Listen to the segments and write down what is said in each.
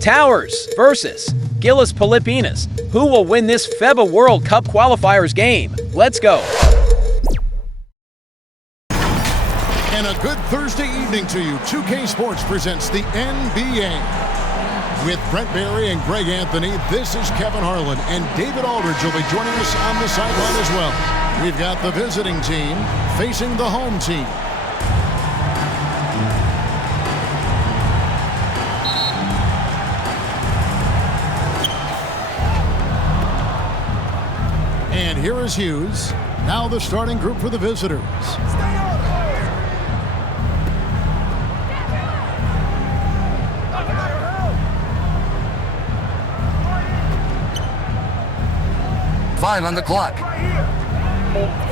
Towers versus GILAS Pilipinas. Who will win this FIBA World Cup qualifiers game? Let's go. And a good Thursday evening to you. 2K Sports presents the NBA. With Brent Barry and Greg Anthony, this is Kevin Harlan, and David Aldridge will be joining us on the sideline as well. We've got the visiting team facing the home team. And here is Hughes. Now the starting group for the visitors. Five on the clock.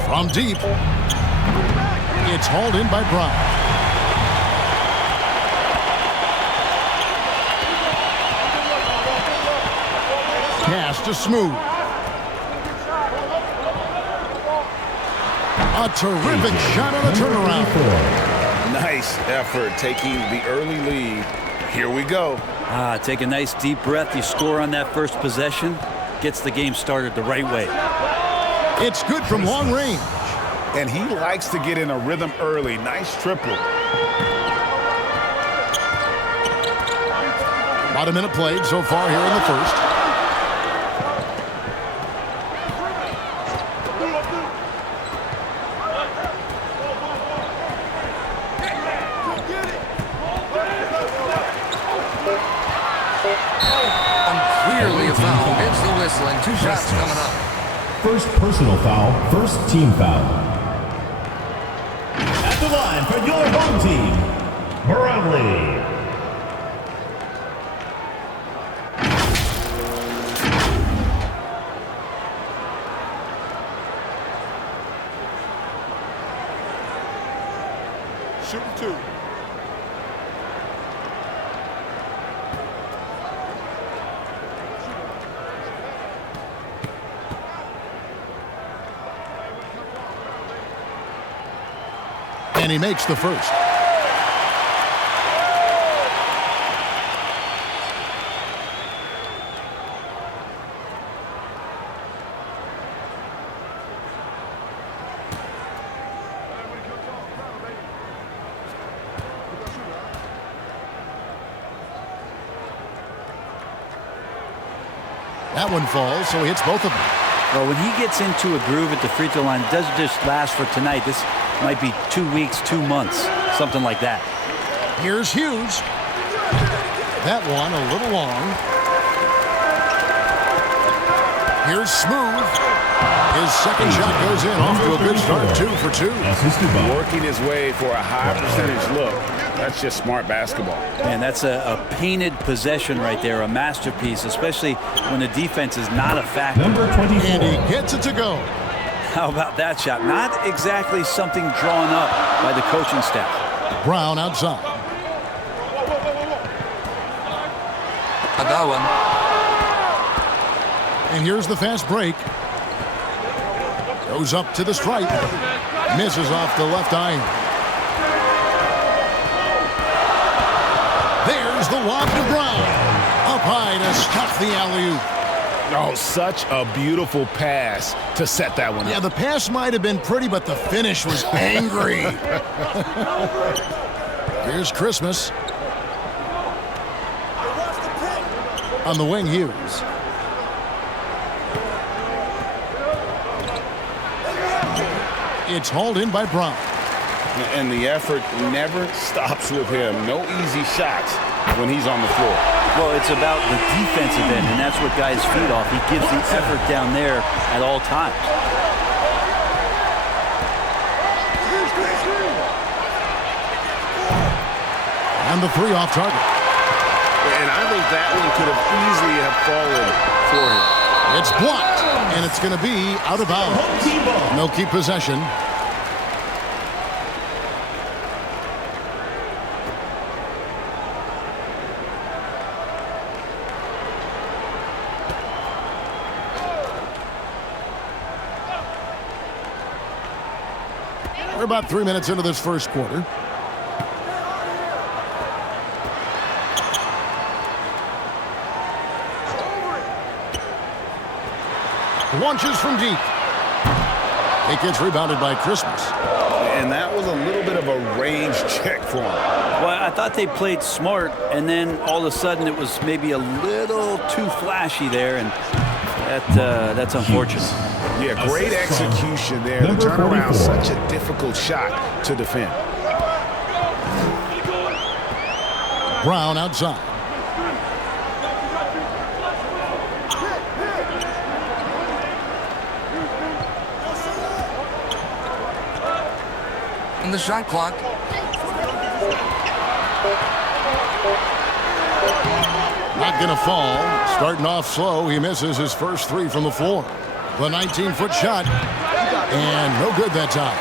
From deep, it's hauled in by Brown. Pass to Smooth. A terrific shot on a turnaround. Nice effort taking the early lead. Here we go. Take a nice deep breath. You score on that first possession. Gets the game started the right way. It's good from long range. And he likes to get in a rhythm early. Nice triple. About a minute played so far here in the first. Clearly a foul. Hits the whistle and 2 shots coming up. First personal foul, first team foul. At the line for your home team, Barangay. Shooting 2. And he makes the first. That one falls, so he hits both of them. Well, when he gets into a groove at the free throw line, it doesn't just last for tonight. This might be 2 weeks, 2 months, something like that. Here's Hughes. That one a little long. Here's Smooth. His second shot goes in. Off to a good start. 2 for 2. Working his way for a high percentage look. That's just smart basketball. And that's a painted possession right there, a masterpiece, especially when the defense is not a factor. Number 24. And he gets it to go. How about that shot? Not exactly something drawn up by the coaching staff. Brown outside. I got one. And here's the fast break. Goes up to the stripe. Misses off the left iron. There's the lob to Brown. Up high to stop the alley-oop. Oh, such a beautiful pass to set that one up. Yeah, the pass might have been pretty, but the finish was angry. Here's Christmas. On the wing, Hughes. It's hauled in by Brown. And the effort never stops with him. No easy shots when he's on the floor. Well, it's about the defensive end, and that's what guys feed off. He gives the effort down there at all times. And the 3 off target. And I think that one could have easily have fallen for him. It's blocked, and it's going to be out of bounds. They'll keep possession. We're about 3 minutes into this first quarter. Launches from deep. It gets rebounded by Christmas. And that was a little bit of a range check for him. Well, I thought they played smart, and then all of a sudden it was maybe a little too flashy there, and that's unfortunate. Yeah, great execution there. The turnaround, such a difficult shot to defend. Brown outside. And the shot clock. Not going to fall. Starting off slow. He misses his first three from the floor. The 19-foot shot. And no good that time.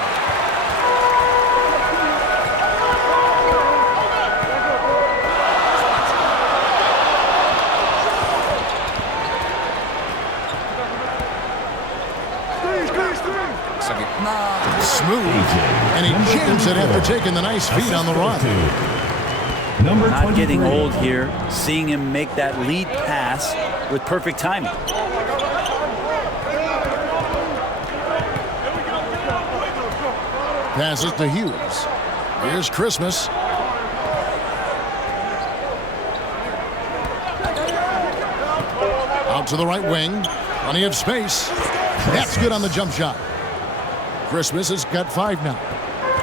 Smooth, and he jams it after taking the nice feed on the run. Not getting old here, seeing him make that lead pass with perfect timing. Passes to Hughes. Here's Christmas. Out to the right wing. Plenty of space. That's good on the jump shot. Christmas has got 5 now.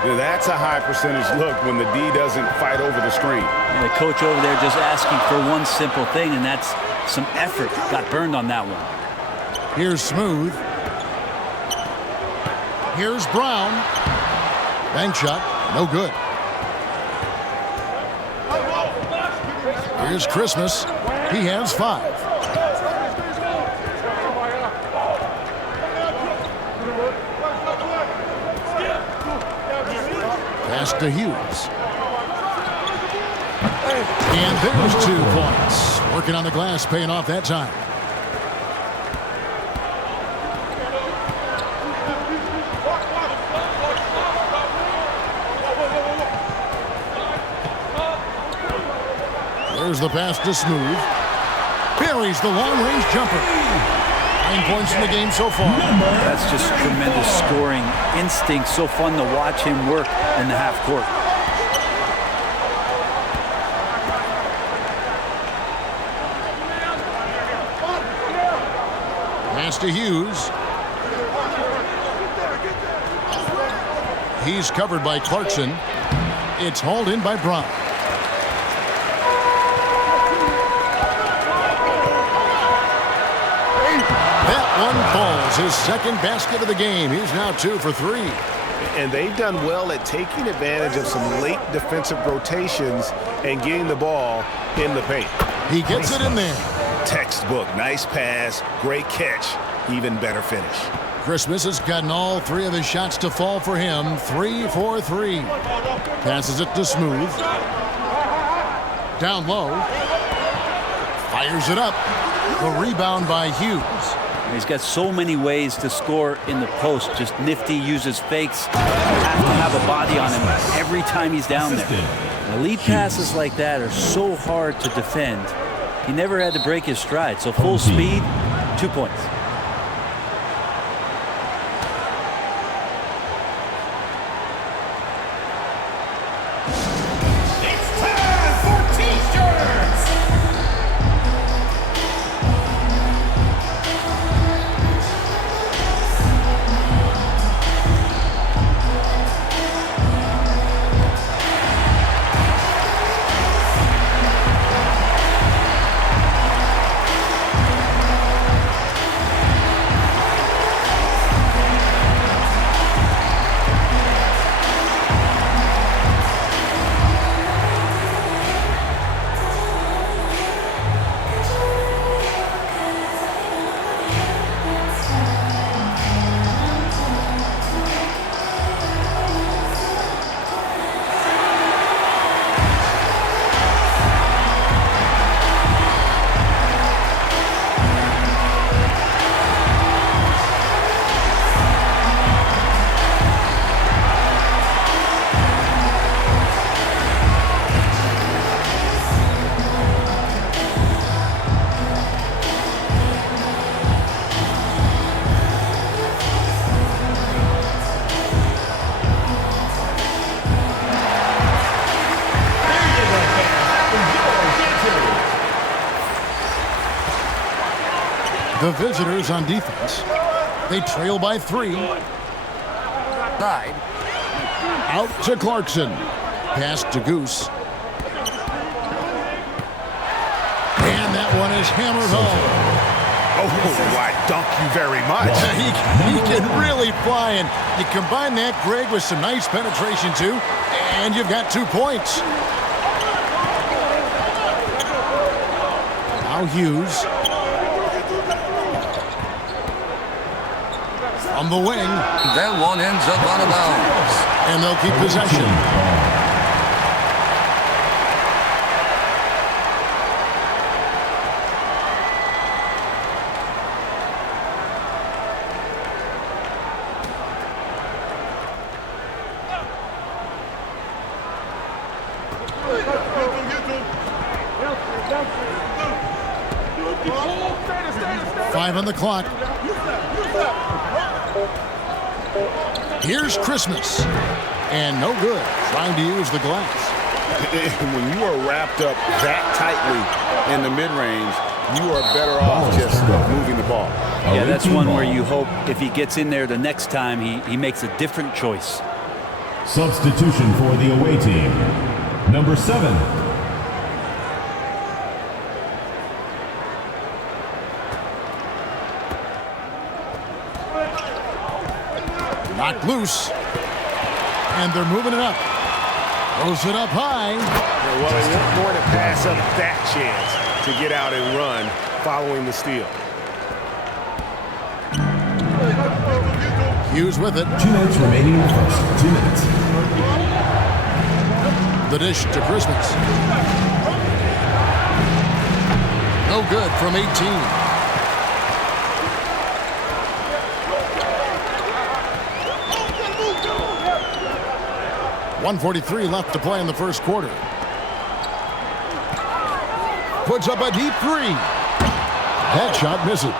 Yeah, that's a high percentage look when the D doesn't fight over the screen. And the coach over there just asking for one simple thing, and that's some effort. Got burned on that one. Here's Smooth. Here's Brown. Bank shot. No good. Here's Christmas. He has 5. Pass to Hughes. And there's 2 points. Working on the glass, paying off that time. There's the pass to Smooth. Buries the long-range jumper. 9 points in the game so far. That's just tremendous scoring instinct. So fun to watch him work in the half court. Pass to Hughes. He's covered by Clarkson. It's hauled in by Brown. One falls, his second basket of the game. He's now 2 for 3. And they've done well at taking advantage of some late defensive rotations and getting the ball in the paint. He gets it in there. Textbook, nice pass, great catch, even better finish. Christmas has gotten all 3 of his shots to fall for him. 3 for 3. Passes it to Smooth. Down low. Fires it up. The rebound by Hughes. He's got so many ways to score in the post. Just nifty, uses fakes. You have to have a body on him every time he's down there. Now, lead passes like that are so hard to defend. He never had to break his stride. So full speed, 2 points. The visitors on defense. They trail by 3. Side. Out to Clarkson. Pass to Goose. And that one is hammered home. Oh, I dunk you very much. He can really fly, and you combine that, Greg, with some nice penetration, too, and you've got 2 points. Now Hughes. From the wing. That one ends up out of bounds. And they'll keep possession. 5 on the clock. Here's Christmas. And no good. Trying to use the glass. When you are wrapped up that tightly in the mid-range, you are better off just moving the ball. Yeah, that's one where you hope if he gets in there the next time, he makes a different choice. Substitution for the away team. Number 7. Knocked loose. And they're moving it up. Throws it up high. Well, they weren't going to pass up that chance to get out and run following the steal. Hughes with it. 2 minutes remaining in the first. 2 minutes. The dish to Christmas. No good from 18. 1:43 left to play in the first quarter. Puts up a deep 3. That shot misses.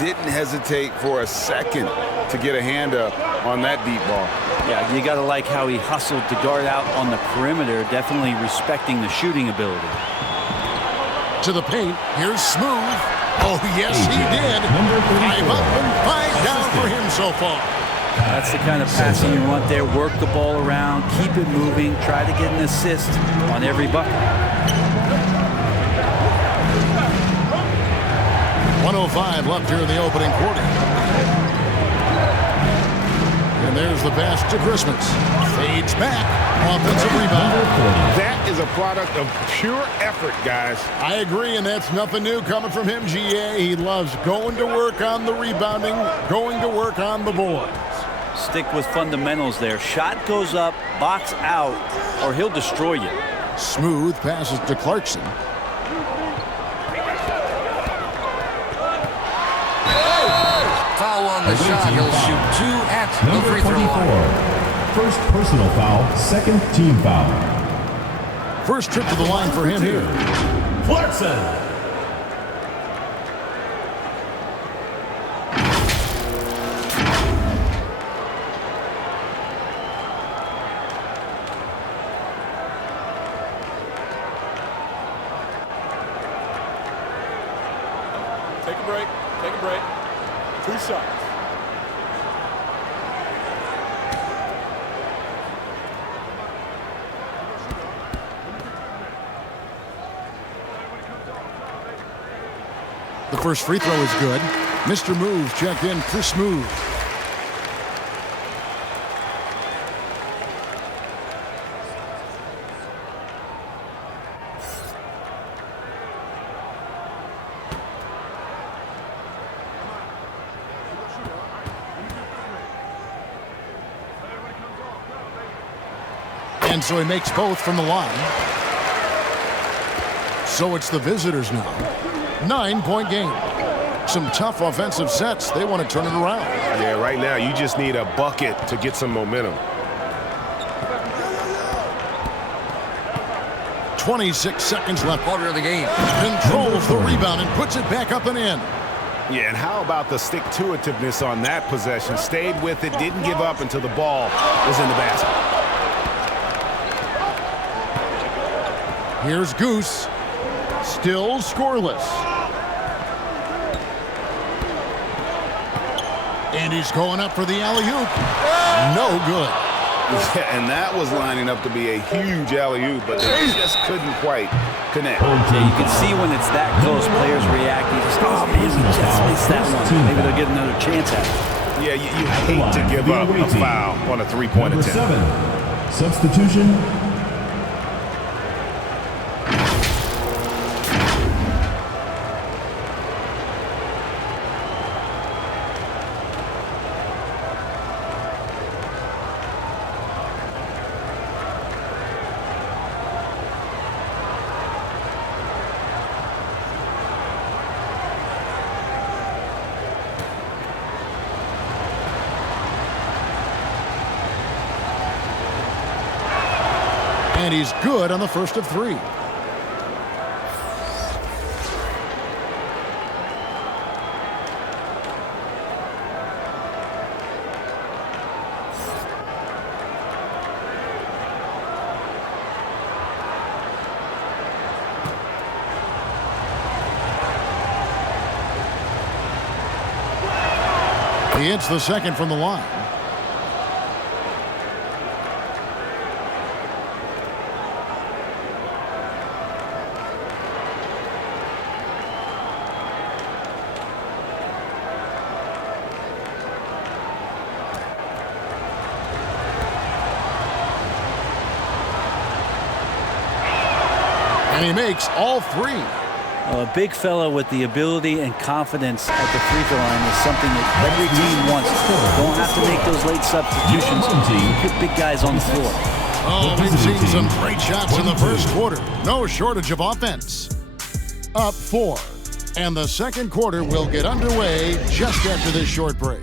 Didn't hesitate for a second to get a hand up on that deep ball. Yeah, you got to like how he hustled to guard out on the perimeter, definitely respecting the shooting ability. To the paint. Here's Smooth. Oh, yes, he did. 5 up and 5 down for him so far. That's the kind of passing you want there. Work the ball around, keep it moving, try to get an assist on every bucket. 1:05 left here in the opening quarter. And there's the pass to Christmas. Fades back. Offensive rebound. That is a product of pure effort, guys. I agree, and that's nothing new coming from him, GA. He loves going to work on the rebounding, going to work on the boards. Stick with fundamentals there. Shot goes up, box out, or he'll destroy you. Smooth passes to Clarkson. Foul on the shot. He'll shoot 2 at the free throw line. First personal foul, second team foul. First trip to the line for him here. Clarkson. Take a break. Take a break. 2 shots. The first free throw is good. Mr. Moves checked in for Smooth. And so he makes both from the line. So it's the visitors now. 9-point game. Some tough offensive sets. They want to turn it around. Yeah, right now you just need a bucket to get some momentum. 26 seconds left. Quarter of the game. Controls the rebound and puts it back up and in. Yeah, and how about the stick-to-itiveness on that possession? Stayed with it, didn't give up until the ball was in the basket. Here's Goose. Still scoreless. And he's going up for the alley-oop. No good. Yeah, and that was lining up to be a huge alley-oop, but they just couldn't quite connect. Yeah, you can see when it's that close, players react. You just, oh, man, we just missed that one. Maybe they'll get another chance at it. Yeah, you hate to give up a foul on a three-point attempt. Number 7, substitution. And he's good on the first of 3. He hits the second from the line. And he makes all 3. A big fella with the ability and confidence at the free throw line is something that every team wants. Don't have to make those late substitutions. Put big guys on the floor. Oh, we've seen some great shots in the first quarter. No shortage of offense. Up 4. And the second quarter will get underway just after this short break.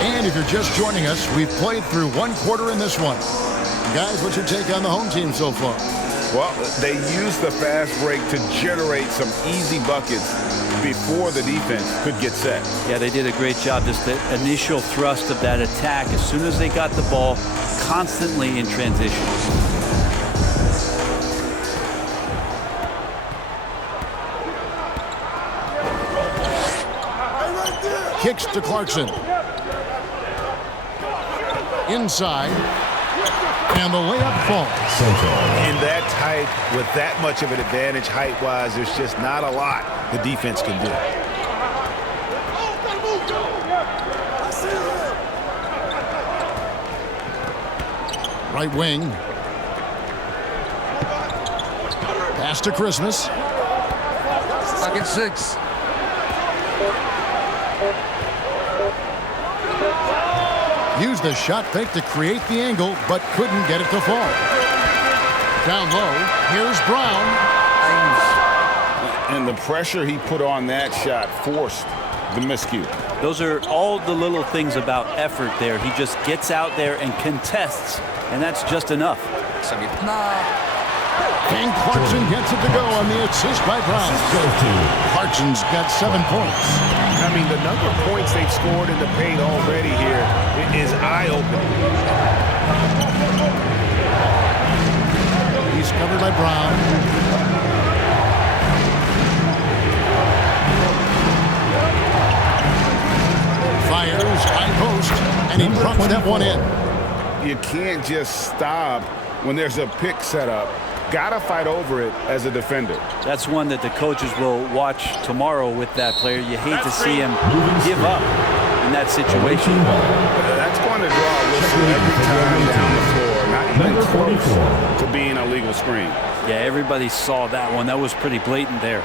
And if you're just joining us, we've played through one quarter in this one. Guys, what's your take on the home team so far? Well, they used the fast break to generate some easy buckets before the defense could get set. Yeah, they did a great job. Just the initial thrust of that attack, as soon as they got the ball, constantly in transition. Kicks to Clarkson. Inside. And the layup falls. In that tight, with that much of an advantage height-wise, there's just not a lot the defense can do. Right wing. Pass to Christmas. Second 6. Used the shot fake to create the angle, but couldn't get it to fall. Down low, here's Brown. And the pressure he put on that shot forced the miscue. Those are all the little things about effort there. He just gets out there and contests, and that's just enough. And Clarkson gets it to go on the assist by Brown. Clarkson's got 7 points. I mean, the number of points they've scored in the paint already here is eye-opening. He's covered by Brown. Fires, high post, and he drops that one in. You can't just stop when there's a pick set up. Gotta fight over it as a defender. That's one that the coaches will watch tomorrow with that player. You hate to see him give up in that situation. That's going to draw a whistle every time down the floor. Not even close to being a legal screen. Yeah, everybody saw that one. That was pretty blatant there.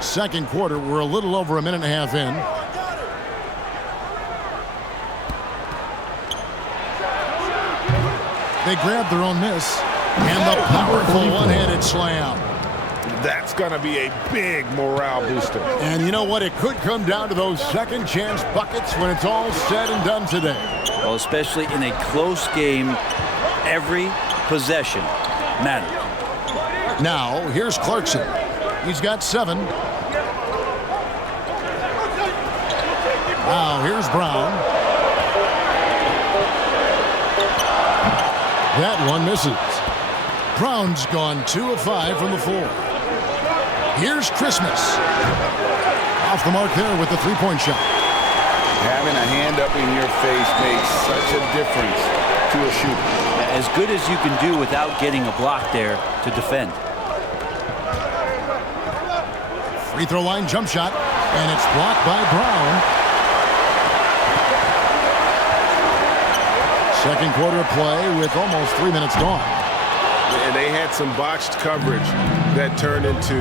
Second quarter, we're a little over a minute and a half in. They grab their own miss, and the powerful one-handed slam. That's going to be a big morale booster. And you know what? It could come down to those second chance buckets when it's all said and done today. Well, especially in a close game, every possession matters. Now, here's Clarkson. He's got 7. Now, here's Brown. That one misses. Brown's gone 2 of 5 from the floor. Here's Christmas. Off the mark there with the three-point shot. Having a hand up in your face makes such a difference to a shooter. As good as you can do without getting a block there to defend. Free throw line jump shot, and it's blocked by Brown. Second quarter of play with almost 3 minutes gone. And they had some botched coverage that turned into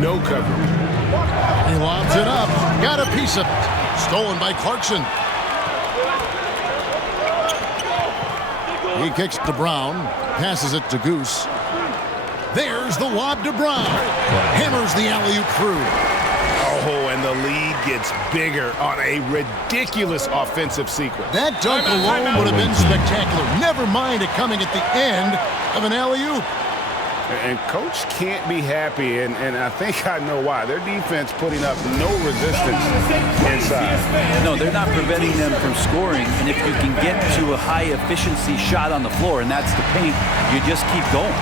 no coverage. He lobs it up. Got a piece of it. Stolen by Clarkson. He kicks to Brown. Passes it to Goose. There's the lob to Brown. Hammers the alley-oop through. Oh, and the lead gets bigger on a ridiculous offensive sequence. That dunk alone would have been spectacular. Never mind it coming at the end of an alley-oop. And coach can't be happy, and I think I know why. Their defense putting up no resistance inside. No, they're not preventing them from scoring, and if you can get to a high-efficiency shot on the floor, and that's the paint, you just keep going.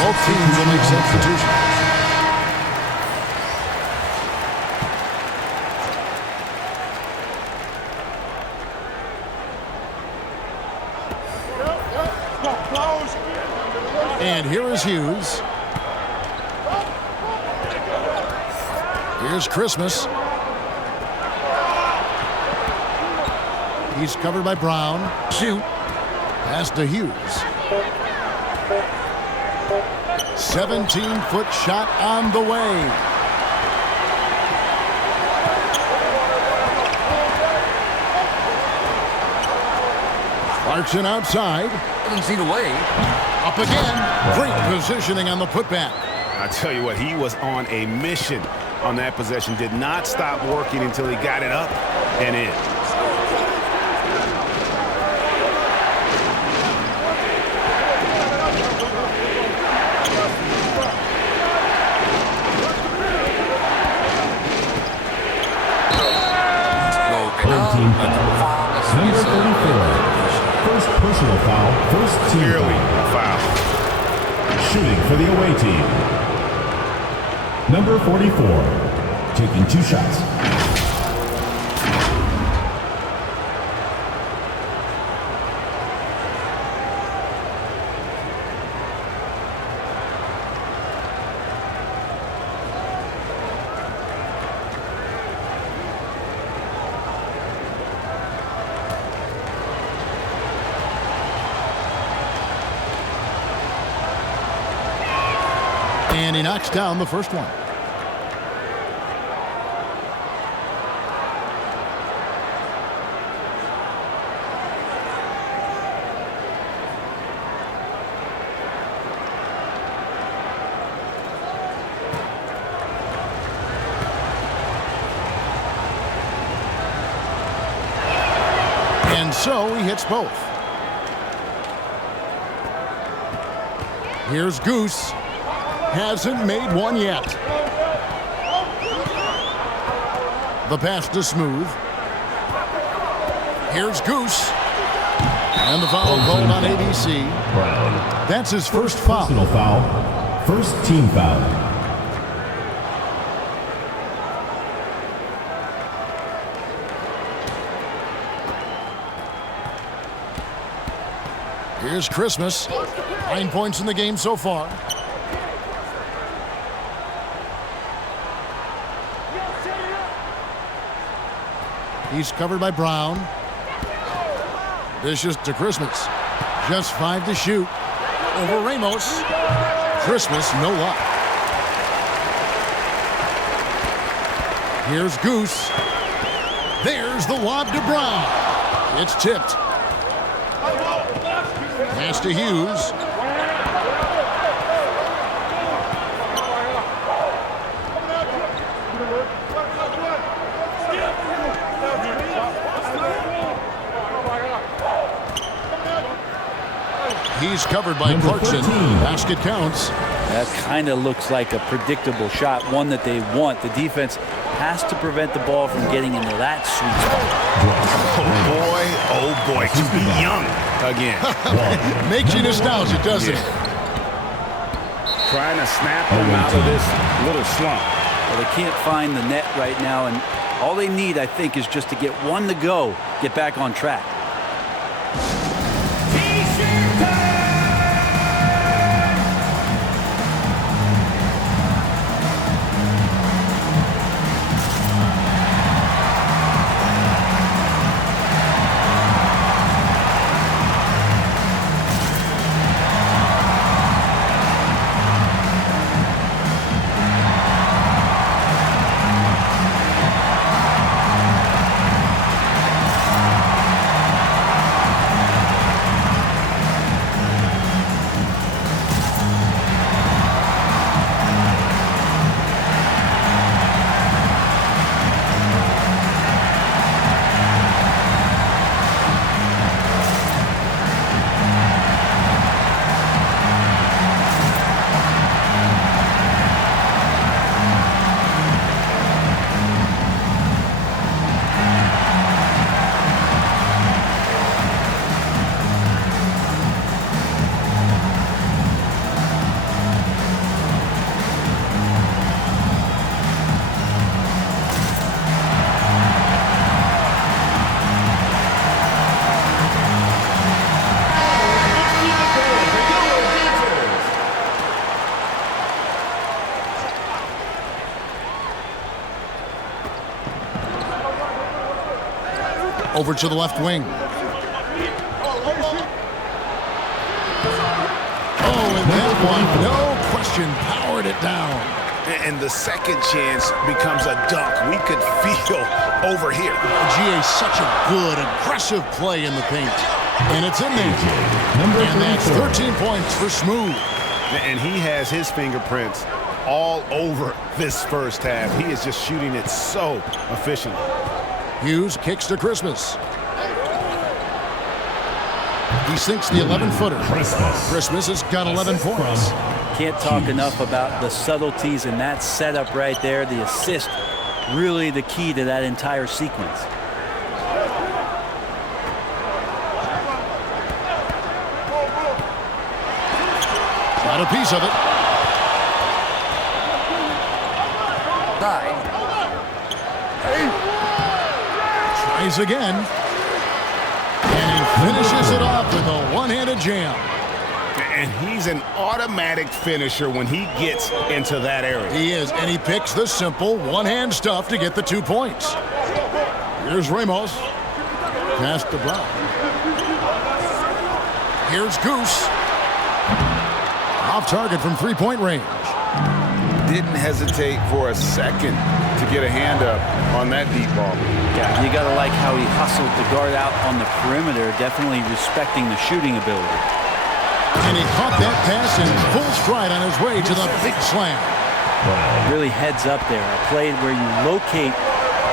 Both teams will make substitutions. And here is Hughes. Here's Christmas. He's covered by Brown. Shoot. Pass to Hughes. 17-foot shot on the way. Clarkson outside. Doesn't see the way. Up again. Great positioning on the putback. I tell you what, he was on a mission on that possession. Did not stop working until he got it up and in. Team foul. Number 34. First personal foul. First team Clearly foul. foul. Shooting for the away team. Number 44. Taking 2 shots. And he knocks down the first one. And so he hits both. Here's Goose. Hasn't made one yet. The pass to Smooth. Here's Goose. And the foul called on ABC. Brown. That's his first foul. Personal foul. First team foul. Here's Christmas. 9 points in the game so far. He's covered by Brown. Vicious to Christmas. Just 5 to shoot. Over Ramos. Christmas, no luck. Here's Goose. There's the lob to Brown. It's tipped. Pass to Hughes. He's covered by Clarkson. Basket counts. That kind of looks like a predictable shot, one that they want. The defense has to prevent the ball from getting into that sweet spot. Oh boy, to be young again. Makes you nostalgic, doesn't it? Trying to snap them out of this little slump. Well, they can't find the net right now, and all they need, I think, is just to get one to go, get back on track. Over to the left wing. Oh, and that one, no question, powered it down. And the second chance becomes a dunk. We could feel over here. GA, such a good, aggressive play in the paint. And it's in there. And that's 13 points for Smooth. And he has his fingerprints all over this first half. He is just shooting it so efficiently. Hughes kicks to Christmas. He sinks the 11-footer. Christmas has got 11 points. Can't talk enough about the subtleties in that setup right there. The assist, really the key to that entire sequence. Got a piece of it. 9. Tries again. And he finishes it off with a one-handed jam. And he's an automatic finisher when he gets into that area. He is, and he picks the simple one-hand stuff to get the 2 points. Here's Ramos. Pass to Brown. Here's Goose. Off target from three-point range. Didn't hesitate for a second to get a hand up on that deep ball. Yeah, you got to like how he hustled the guard out on the perimeter, definitely respecting the shooting ability. And he caught that pass in full stride on his way to the big slam. Really heads up there. A play where you locate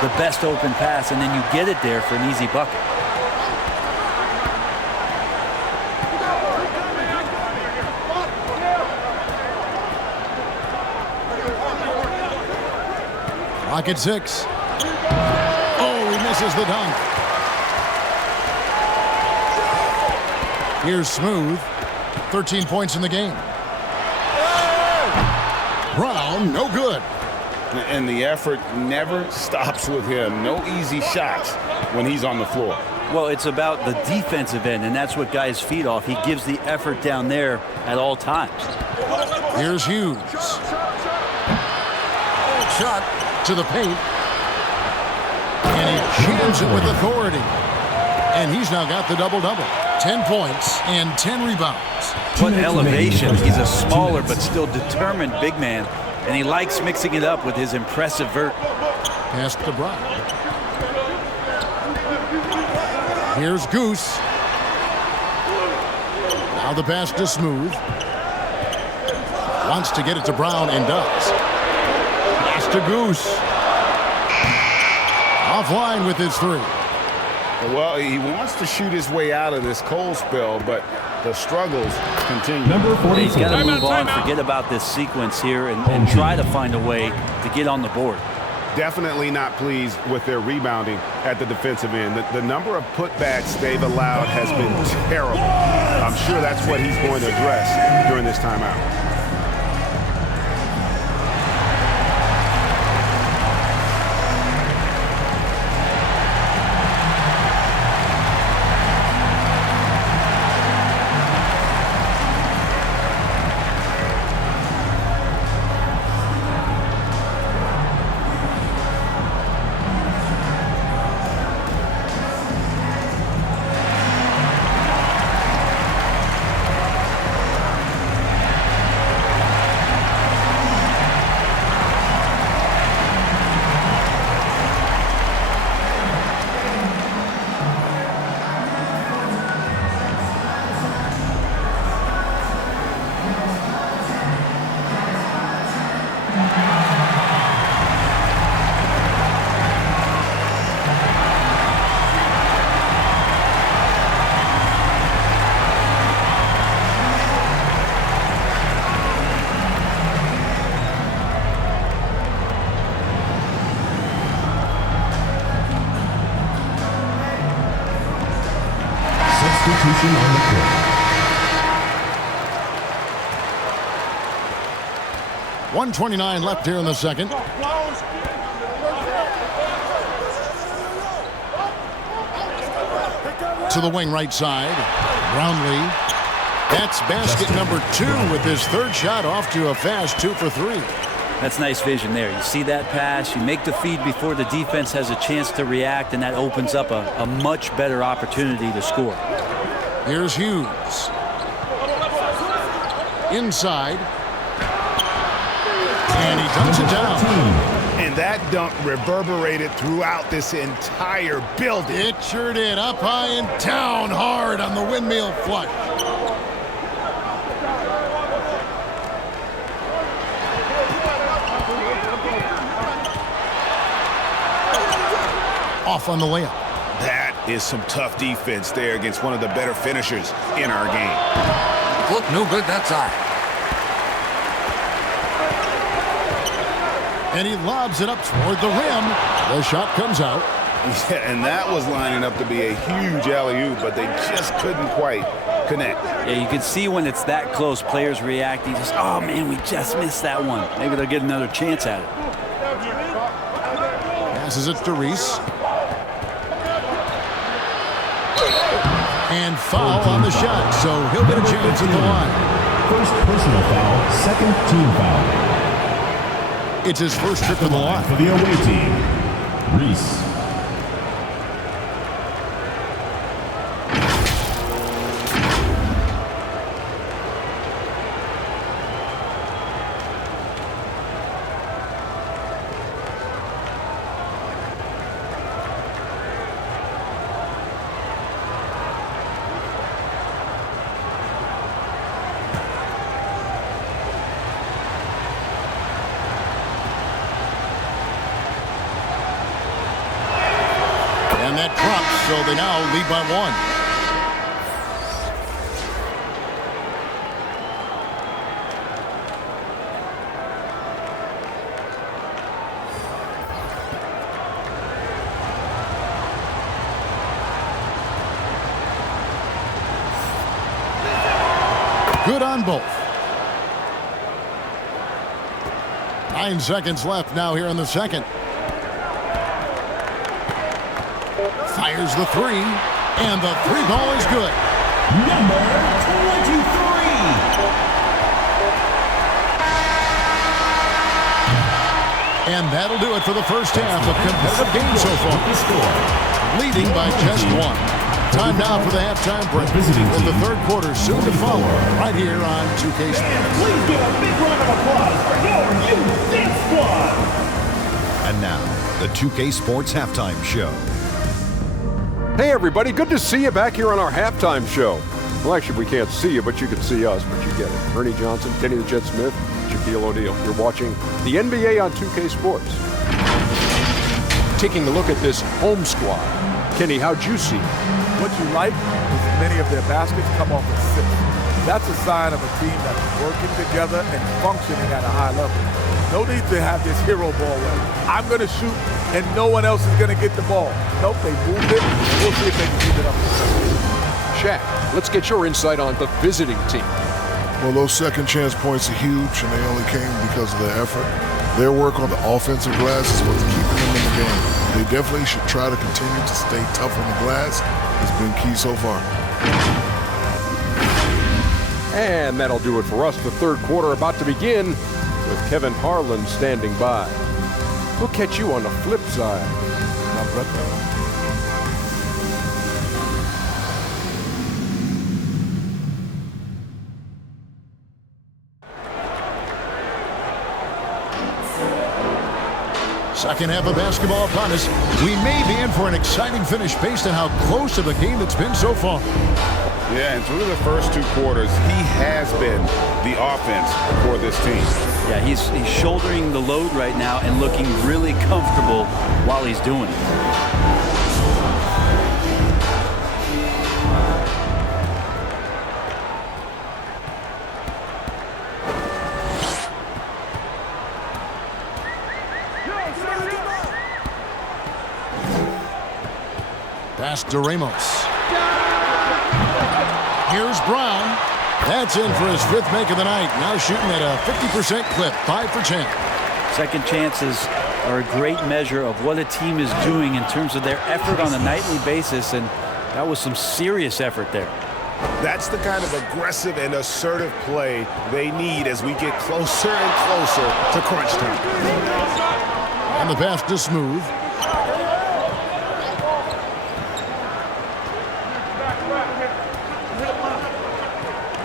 the best open pass and then you get it there for an easy bucket. Rocket 6. Oh, he misses the dunk. Here's Smooth. 13 points in the game. Brown, no good. And the effort never stops with him. No easy shots when he's on the floor. Well, it's about the defensive end, and that's what guys feed off. He gives the effort down there at all times. Here's Hughes. Shot. To the paint. And he jams it with authority. And he's now got the double-double. 10 points and 10 rebounds. What elevation. He's a smaller but still determined big man, and he likes mixing it up with his impressive vert. Pass to Brown. Here's Goose. Now the pass to Smooth. Wants to get it to Brown and does. Pass to Goose. Offline with his three. Well, he wants to shoot his way out of this cold spell, but the struggles continue. Number 44. He's got to move on, forget about this sequence here, and try to find a way to get on the board. Definitely not pleased with their rebounding at the defensive end. The number of putbacks they've allowed has been terrible. I'm sure that's what he's going to address during this timeout. Substitution on the court. 1:29 left here in the second. To the wing right side. Brownlee. That's basket number 2 with his third shot off to a fast 2 for 3. That's nice vision there. You see that pass, you make the feed before the defense has a chance to react, and that opens up a much better opportunity to score. Here's Hughes. Inside. And he dunks it down. And that dunk reverberated throughout this entire building. It sure did. Up high and down hard on the windmill flush. Off on the layup. That is some tough defense there against one of the better finishers in our game. Look no good that side. And he lobs it up toward the rim. The shot comes out. Yeah, and that was lining up to be a huge alley-oop, but they just couldn't quite connect. Yeah, you can see when it's that close, players reacting. Just, oh man, we just missed that one. Maybe they'll get another chance at it. Passes it to Reese. And foul on the shot, so he'll get a chance at the line. First personal foul, second team foul. It's his first trip to the line. For the away team, Reese. And that drops, so they now lead by 1. Good on both. 9 seconds left now here in the second. Fires the 3. And the three ball is good. Number 23. And that'll do it for the first half of competitive games so far. Leading by just one. Time now for the halftime break. With the third quarter soon to follow right here on 2K Sports. Please give a big round of applause for your youth squad. And now, the 2K Sports Halftime Show. Hey everybody, good to see you back here on our halftime show. Well, actually we can't see you, but you can see us, but you get it. Ernie Johnson, Kenny the Jet Smith, Shaquille O'Neal. You're watching the NBA on 2K Sports. Taking a look at this home squad. Kenny, how'd you see it? What you like is many of their baskets come off assists. That's a sign of a team that's working together and functioning at a high level. No need to have this hero ball where I'm going to shoot and no one else is going to get the ball. Nope, they moved it. We'll see if they can keep it up. Shaq, let's get your insight on the visiting team. Well, those second chance points are huge, and they only came because of their effort. Their work on the offensive glass is what's keeping them in the game. They definitely should try to continue to stay tough on the glass. It's been key so far. And that'll do it for us. The third quarter about to begin with Kevin Harlan standing by. We'll catch you on the flip side. Now, Brett. Second half of basketball upon us. We may be in for an exciting finish based on how close of a game it's been so far. Yeah, and through the first two quarters, he has been the offense for this team. Yeah, he's shouldering the load right now and looking really comfortable while he's doing it. Pass to Ramos. Here's Brown. That's in for his fifth make of the night. Now shooting at a 50% clip, 5 for 10. Second chances are a great measure of what a team is doing in terms of their effort on a nightly basis, and that was some serious effort there. That's the kind of aggressive and assertive play they need as we get closer and closer to crunch time. And the pass to Smooth.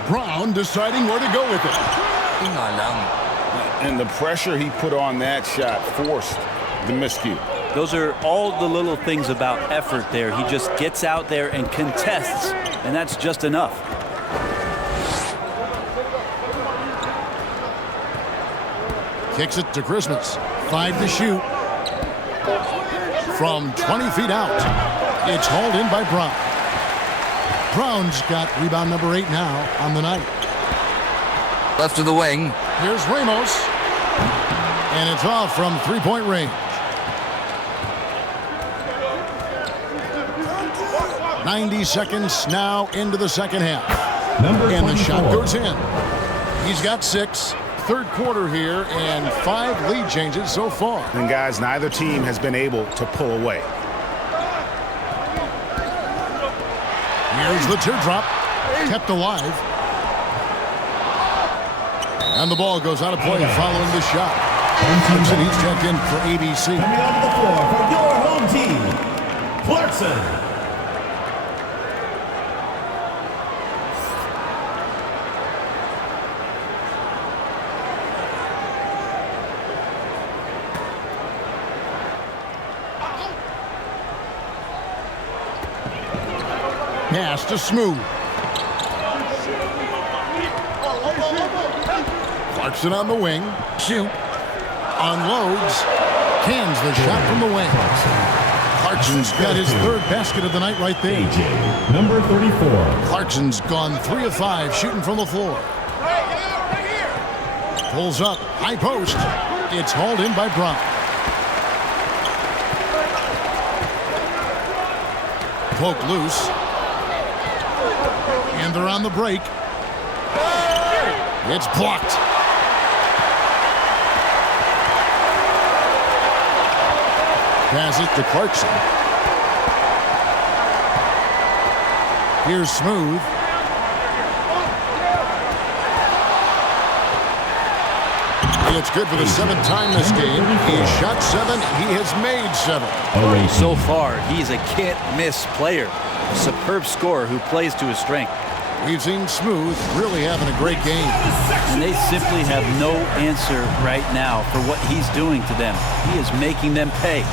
Brown deciding where to go with it. And the pressure he put on that shot forced the miscue. Those are all the little things about effort there. He just gets out there and contests, and that's just enough. Kicks it to Christmas. 5 to shoot. From 20 feet out. It's hauled in by Brown. Brown's got rebound number 8 now on the night. Left of the wing. Here's Ramos. And it's off from three-point range. 90 seconds now into the second half. And the shot goes in. He's got 6. Third quarter here and 5 lead changes so far. And guys, neither team has been able to pull away. Here's the teardrop, kept alive. And the ball goes out of play following the shot. Clarkson, he's checked in for ABC. Coming onto the floor for your home team, Clarkson. Pass to Smooth. Clarkson on the wing. Shoot. Unloads. Cans the shot from the wing. Clarkson's got his third basket of the night right there. AJ, number 34. Clarkson's gone 3 of 5 shooting from the floor. Pulls up. High post. It's hauled in by Brown. Poke loose. And they're on the break. It's blocked. Pass it to Clarkson. Here's Smooth. It's good for the 7th time this game. He shot 7. He has made 7. So far, he's a can't-miss player. A superb scorer who plays to his strength. We've seen Smooth really having a great game. And they simply have no answer right now for what he's doing to them. He is making them pay.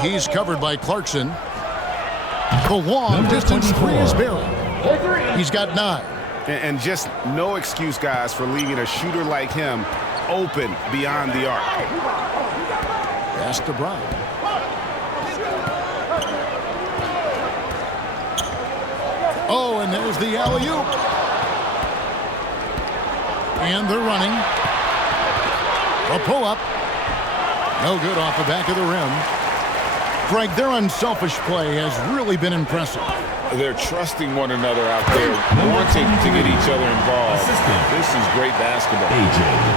He's covered by Clarkson. The long distance 3 is buried. He's got 9. And just no excuse, guys, for leaving a shooter like him open beyond the arc. Pass to Brown. Oh, and there's the alley-oop. And they're running. A pull-up. No good off the back of the rim. Greg, their unselfish play has really been impressive. They're trusting one another out there, wanting to get each other involved. This is great basketball.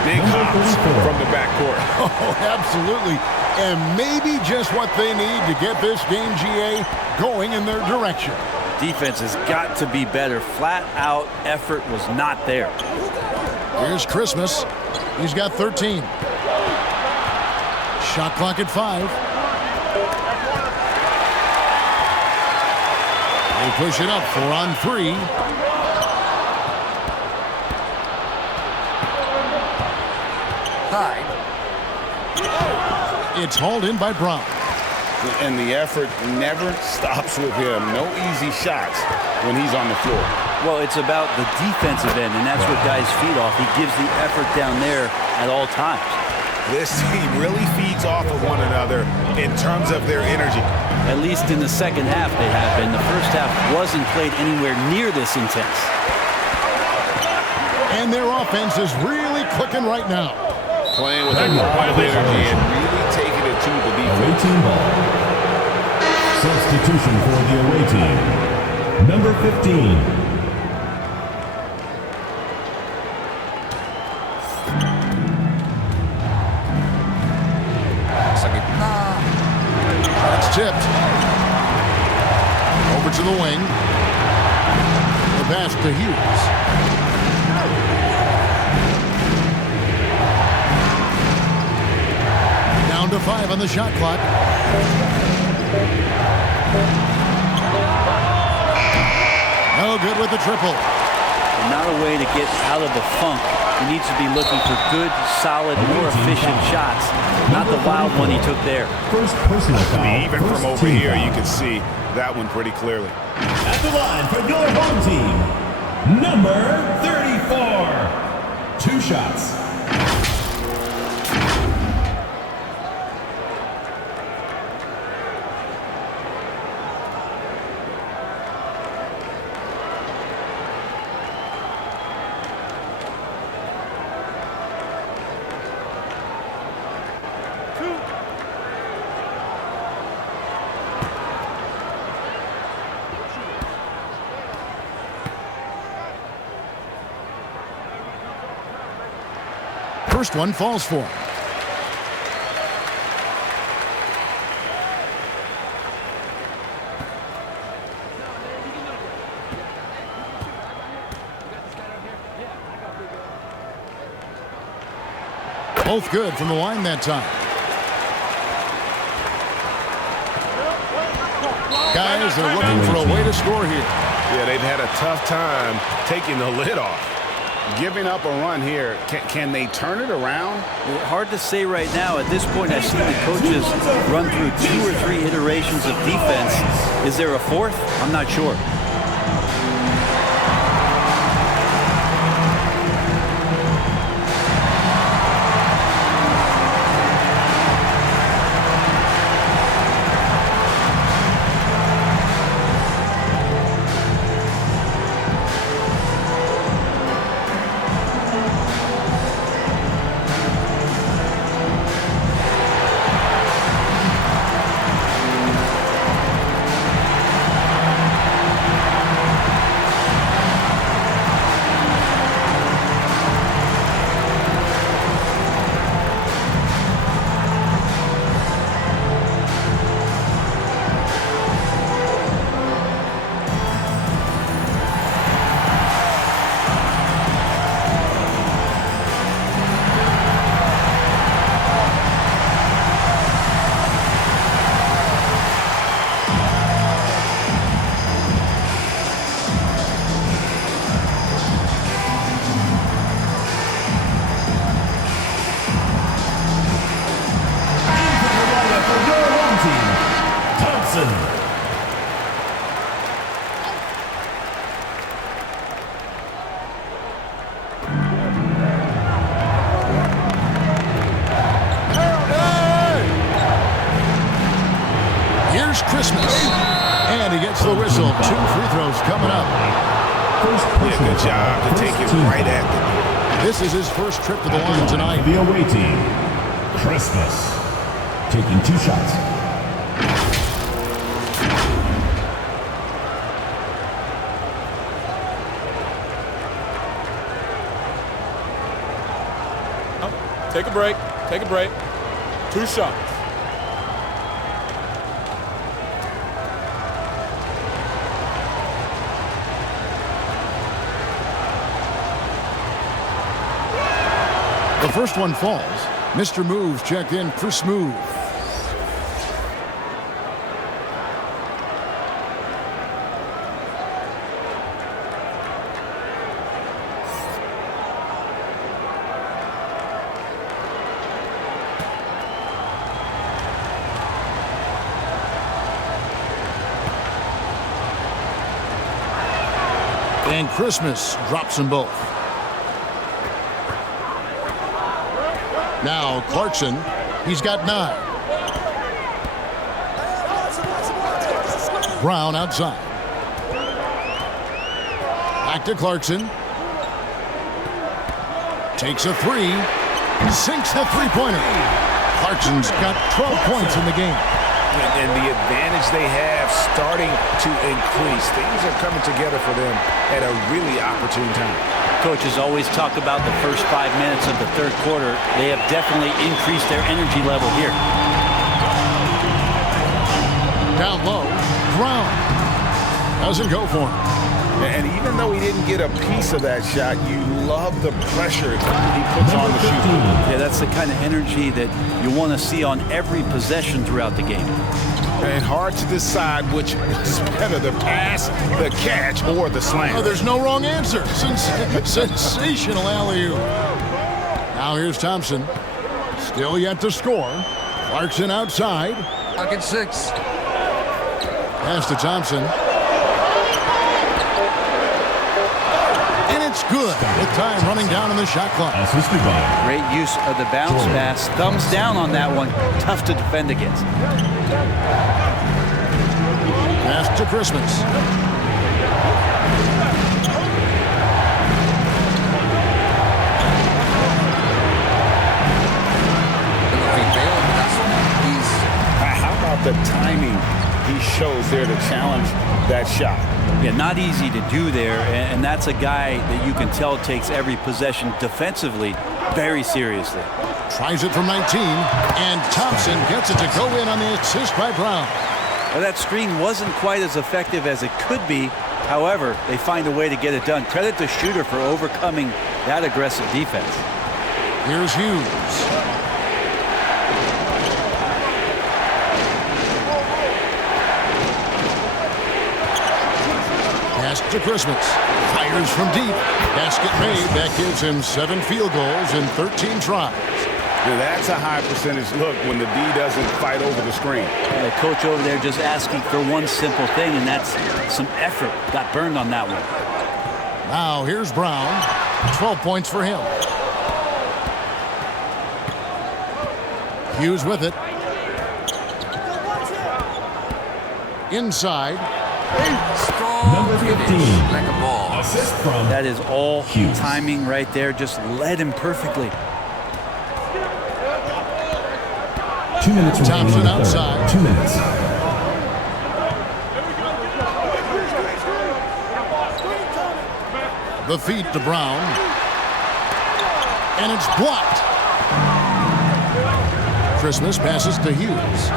Big hops from the backcourt. Oh, absolutely. And maybe just what they need to get this game, GA, going in their direction. Defense has got to be better. Flat-out effort was not there. Here's Christmas. He's got 13. Shot clock at 5. They push it up 4 on 3. Tied. It's hauled in by Brown. And the effort never stops with him. No easy shots when he's on the floor. Well, it's about the defensive end, and that's what guys feed off. He gives the effort down there at all times. This team really feeds off of one another in terms of their energy. At least in the second half they have been. The first half wasn't played anywhere near this intense. And their offense is really clicking right now. Playing with a lot of energy and really taking it to the defense. Away team ball. Substitution for the away team. Number 15. That's tipped. Over to the wing. The pass to Hughes. Down to 5 on the shot clock. No good with the triple. Not a way to get out of the funk. He needs to be looking for good, solid, more efficient shots. Not the wild one he took there. First personal foul. Even from over here, you can see that one pretty clearly. At the line for your home team, number 34. 2 shots. First one falls for him. Both good from the line that time. Guys are looking for a way to score here. Yeah, they've had a tough time taking the lid off. Giving up a run here, can they turn it around? Hard to say right now. At this point, I've seen the coaches run through 2 or 3 iterations of defense. Is there a fourth? I'm not sure. Christmas. And he gets the whistle. 2 free throws coming up. Yeah, good job to take it right at them. This is his first trip to the line tonight. The away team, Christmas, taking 2 shots. Take a break. Take a break. 2 shots. The first one falls. Mr. Moves checked in for Smooth. And Christmas drops them both. Now Clarkson, he's got 9. Brown outside. Back to Clarkson. Takes a 3. Sinks the three-pointer. Clarkson's got 12 points in the game. And the advantage they have starting to increase. Things are coming together for them at a really opportune time. Coaches always talk about the first 5 minutes of the third quarter. They have definitely increased their energy level here. Down low, Brown doesn't go for him. And even though he didn't get a piece of that shot, you love the pressure he puts on the shooter. Yeah, that's the kind of energy that you want to see on every possession throughout the game. And hard to decide which is better, the pass, the catch, or the slam. Oh, there's no wrong answer. Sensational alley-oop. Now here's Thompson. Still yet to score. Clarkson outside. Pocket 6. Pass to Thompson. And it's good with time running down on the shot clock. Great use of the bounce pass. Thumbs down on that one. Tough to defend against. Pass to Christmas. How about the timing he shows there to challenge that shot? Yeah, not easy to do there, and that's a guy that you can tell takes every possession defensively very seriously. Tries it from 19, and Thompson gets it to go in on the assist by Brown. Well, that screen wasn't quite as effective as it could be. However, they find a way to get it done. Credit the shooter for overcoming that aggressive defense. Here's Hughes. Pass to Christmas. Fires from deep. Basket made. That gives him 7 field goals in 13 tries. Now that's a high percentage look when the D doesn't fight over the screen. Yeah, the coach over there just asking for one simple thing, and that's some effort. Got burned on that one. Now here's Brown. 12 points for him. Hughes with it. Inside. Number 15. Like a ball. Assist from That is all Hughes. timing right there. Just led him perfectly. 2 minutes remaining Thompson in the outside. third. 2 minutes. The feed to Brown. And it's blocked. Christmas passes to Hughes.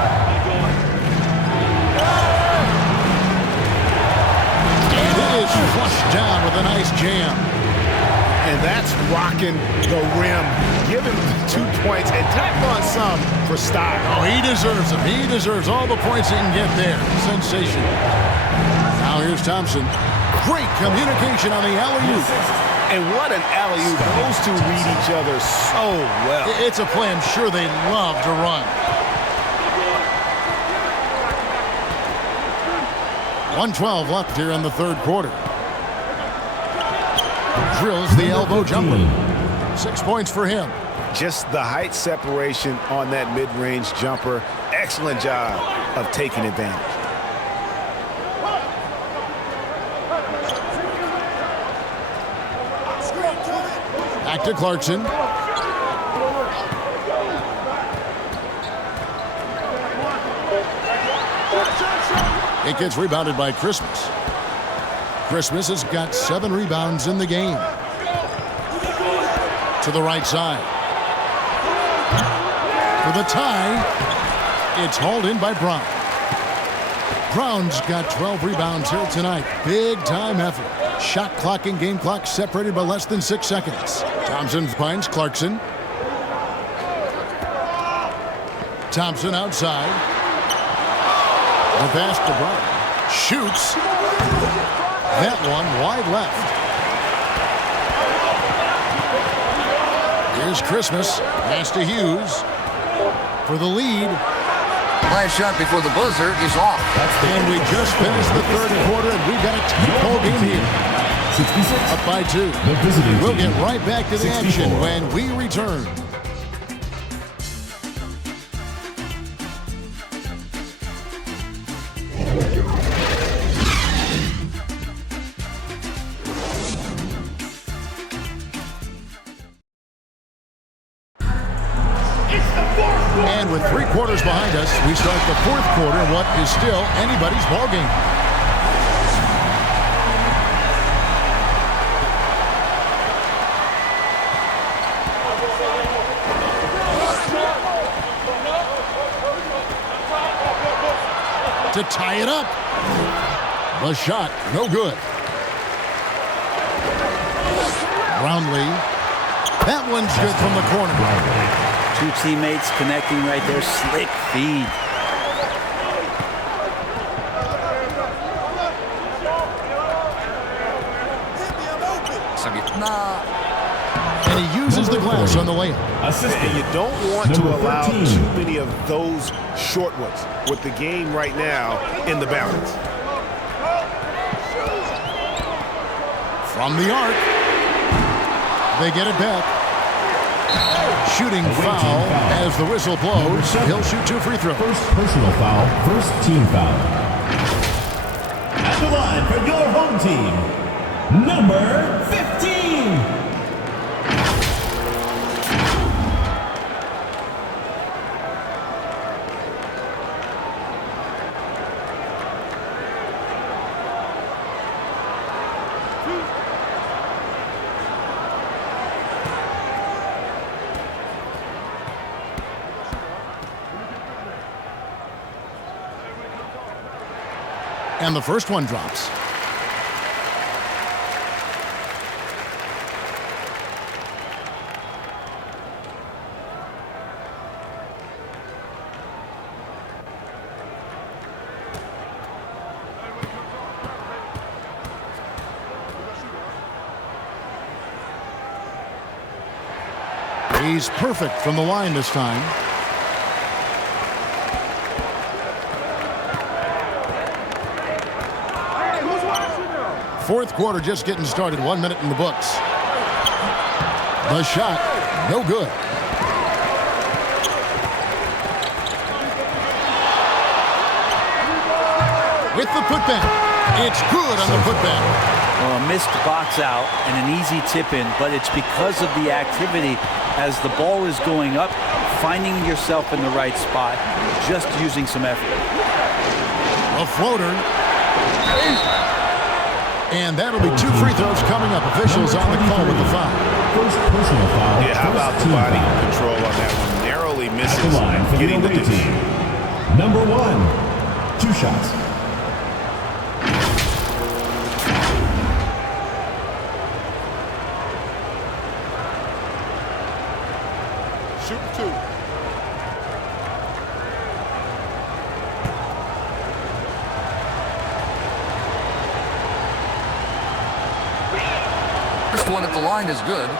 And it is flushed down with a nice jam. And that's rocking the rim. Give him 2 points and tack on some for style. Oh, he deserves them. He deserves all the points he can get there. Sensational. Now here's Thompson. Great communication on the alley-oop. And what an alley-oop. Those two read each other so well. It's a play I'm sure they love to run. 1:12 left here in the third quarter. Drills the elbow jumper. 6 points for him. Just the height separation on that mid-range jumper. Excellent job of taking advantage. Back to Clarkson. It gets rebounded by Christmas. Christmas has got 7 rebounds in the game. To the right side. For the tie, it's hauled in by Brown. Brown's got 12 rebounds here tonight. Big time effort. Shot clock and game clock separated by less than 6 seconds. Thompson finds Clarkson. Thompson outside. The pass to Brown. Shoots. That one wide left. Here's Christmas. Pass to Hughes. For the lead. Last shot before the buzzer is off. And we just finished the third quarter, and we've got a tight-ball game here. 66. Up by 2. The visiting We'll team. get right back to the 64. action when we return. And with 3 quarters behind us, we start the fourth quarter in what is still anybody's ball game. To tie it up. The shot, no good. Brownlee. That one's good from the corner. 2 teammates connecting right there. Slick feed. And he uses the glass on the layup. And you don't want to allow too many of those short ones with the game right now in the balance. From the arc. They get it back. Shooting foul as the whistle blows. He'll shoot 2 free throws. First personal foul, first team foul. At the line for your home team, number 15. And the first one drops. He's perfect from the line this time. Fourth quarter just getting started. 1 minute in the books. The shot, no good. With the putback. It's good on the putback. Well, a missed box out and an easy tip in, but it's because of the activity as the ball is going up, finding yourself in the right spot, just using some effort. A floater. And that'll be 2 free throws coming up. Officials on the call with the foul. First personal foul. Yeah, how about the body control on that one? Narrowly misses getting the team. Number 1, 2 shots. Shoot 2. First one at the line is good.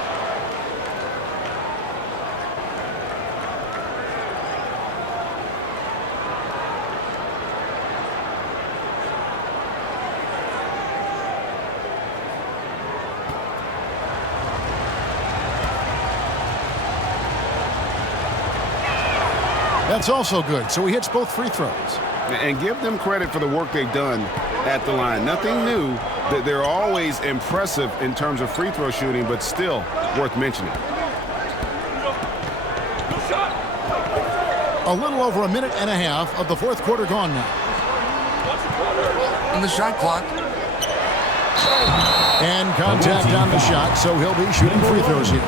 That's also good. So he hits both free throws. And give them credit for the work they've done at the line. Nothing new. That they're always impressive in terms of free throw shooting, but still worth mentioning. A little over a minute and a half of the fourth quarter gone now. And the shot clock. And contact on the shot, so he'll be shooting free throws here.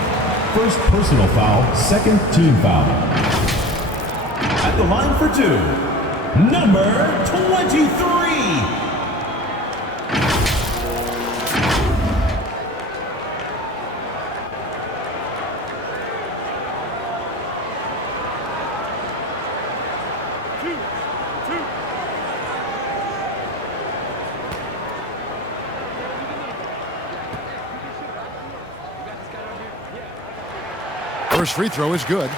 First personal foul, second team foul. At the line for 2, number 23. First free throw is good.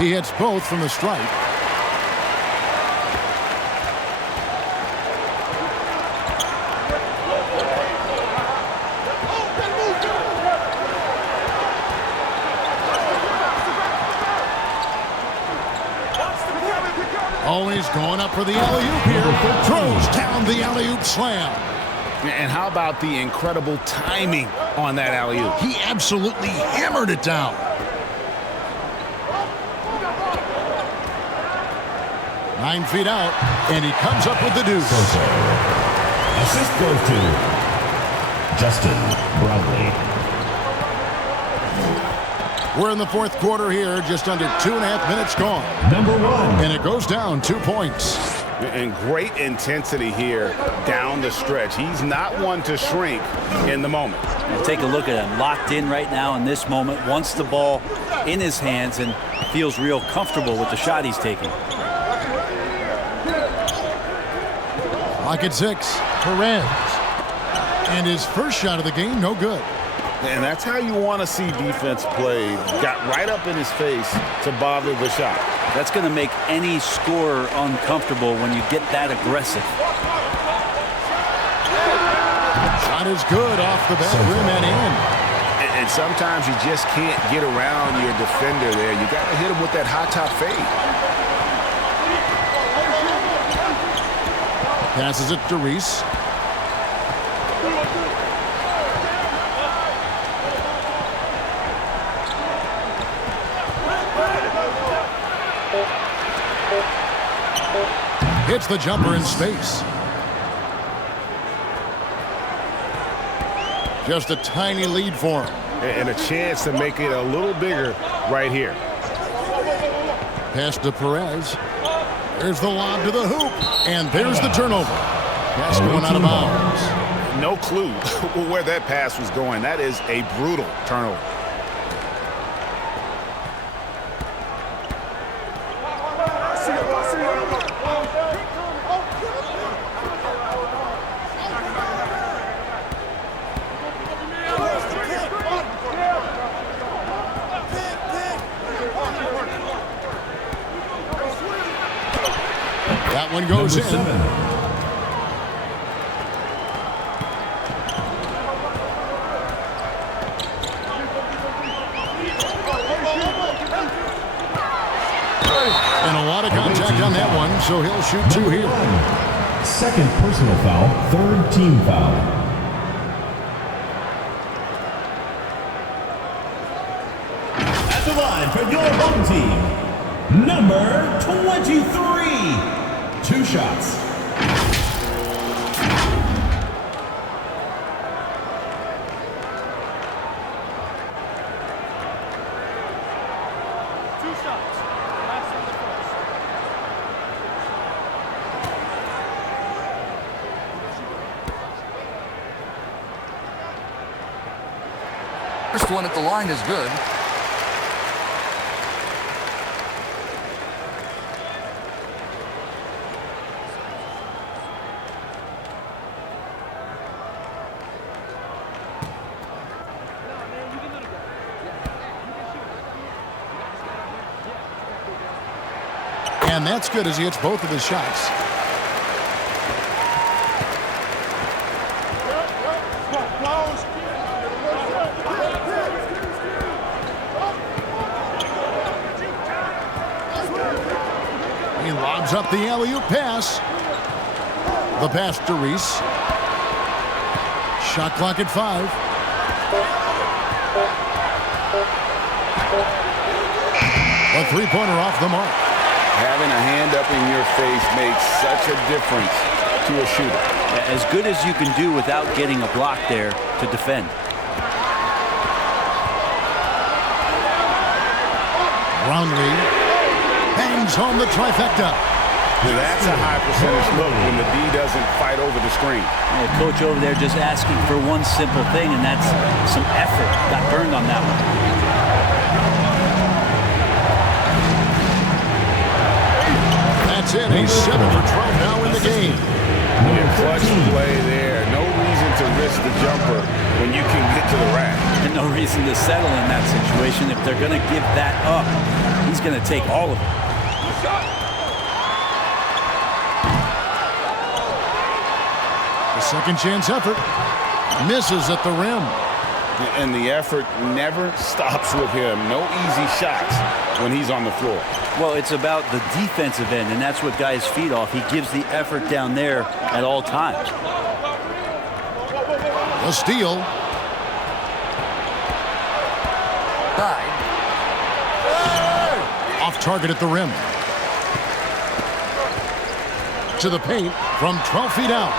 He hits both from the stripe. Always going up for the alley-oop here. Throws down the alley-oop slam. And how about the incredible timing on that alley-oop? He absolutely hammered it down. 9 feet out, and he comes up with the deuce. Assist goes to Justin Brownlee. We're in the fourth quarter here, just under 2.5 minutes gone. Number 1. And it goes down 2 points. And great intensity here down the stretch. He's not one to shrink in the moment. And take a look at him, locked in right now in this moment, wants the ball in his hands and feels real comfortable with the shot he's taking. Lock at 6, Perez. And his first shot of the game, no good. And that's how you want to see defense play. Got right up in his face to bother the shot. That's going to make any scorer uncomfortable when you get that aggressive. Shot is good off the back rim and in. And sometimes you just can't get around your defender there. You got to hit him with that high top fade. Passes it to Reese. Hits the jumper in space. Just a tiny lead for him. And a chance to make it a little bigger right here. Pass to Perez. There's the lob to the hoop. And there's the turnover. Pass going out of bounds. No clue where that pass was going. That is a brutal turnover. That one goes in. And a lot of contact on that one, so he'll shoot 2 here. Second personal foul, third team foul. At the line for your home team, number 23. 2 shots. First one at the line is good. And that's good as he hits both of his shots. He lobs up the alley-oop pass. The pass to Reese. Shot clock at 5. A three-pointer off the mark. Having a hand up in your face makes such a difference to a shooter. As good as you can do without getting a block there to defend. Brownlee bangs home the trifecta. That's a high percentage look when the D doesn't fight over the screen. The coach over there just asking for one simple thing, and that's some effort. Got burned on that one. That's it. He's 7 for 12 now in the game. Clutch play there. No reason to risk the jumper when you can get to the rack. And no reason to settle in that situation. If they're going to give that up, he's going to take all of it. The second chance effort misses at the rim. And the effort never stops with him. No easy shots when he's on the floor. Well, it's about the defensive end, and that's what guys feed off. He gives the effort down there at all times. A steal. Off target at the rim. To the paint from 12 feet out.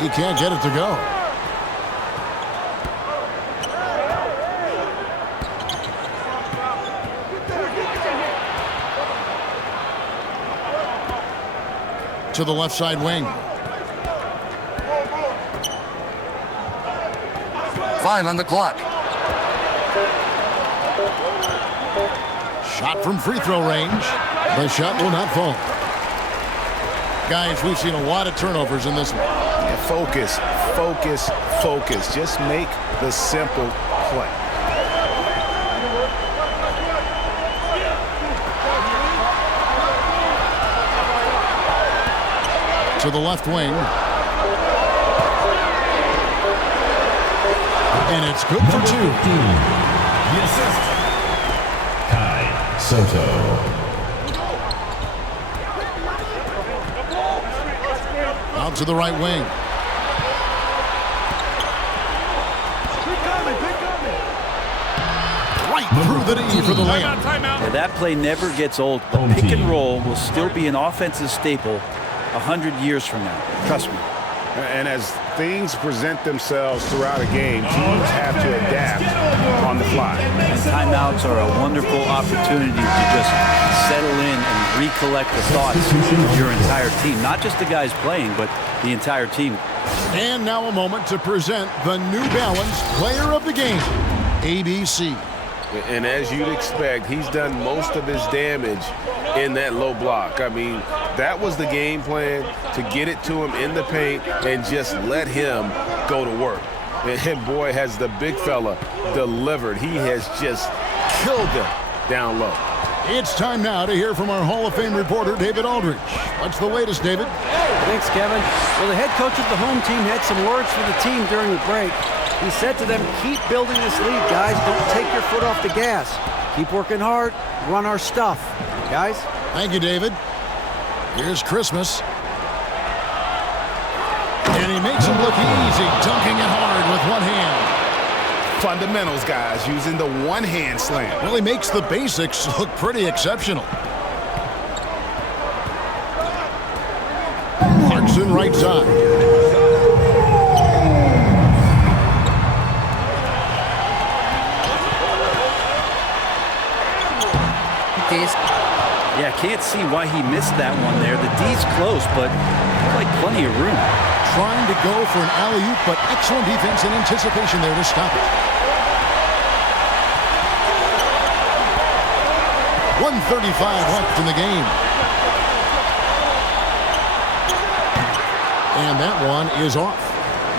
He can't get it to go. To the left side wing. 5 on the clock. Shot from free throw range. The shot will not fall. Guys, we've seen a lot of turnovers in this one. Yeah, focus, focus, focus. Just make the simple play. To the left wing. And it's good for 2. The assist. Soto. Out to the right wing. Right through the knee for the layup. Yeah, that play never gets old. The pick and roll will still be an offensive staple 100 years from now. Trust me. And as things present themselves throughout a game, teams have to adapt on the fly. And timeouts are a wonderful opportunity to just settle in and recollect the thoughts of your entire team. Not just the guys playing, but the entire team And now a moment to present the New Balance Player of the Game, ABC. And as you'd expect, he's done most of his damage in that low block. I mean, that was the game plan, to get it to him in the paint and just let him go to work. And boy, has the big fella delivered. He has just killed them down low. It's time now to hear from our Hall of Fame reporter, David Aldridge. What's the latest, David? Thanks, Kevin. Well, the head coach of the home team had some words for the team during the break. He said to them, keep building this lead, guys. Don't take your foot off the gas. Keep working hard. Run our stuff. Guys? Thank you, David. Here's Christmas. And he makes it look easy, dunking it hard with one hand. Fundamentals, guys, using the one-hand slam. Well, he makes the basics look pretty exceptional. Clarkson right side. Yeah, can't see why he missed that one there. The D's close, but like plenty of room. Trying to go for an alley-oop, but excellent defense and anticipation there to stop it. 1:35 left in the game. And that one is off.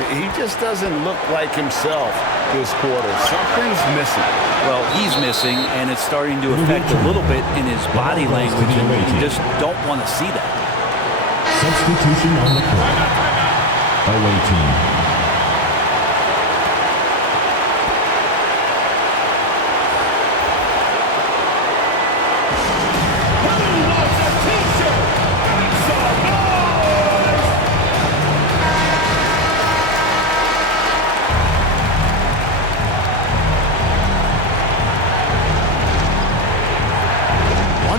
He just doesn't look like himself this quarter. Something's missing. Well, he's missing, and it's starting to affect a little bit in his body language, and you just don't want to see that. Substitution on the court. Away team.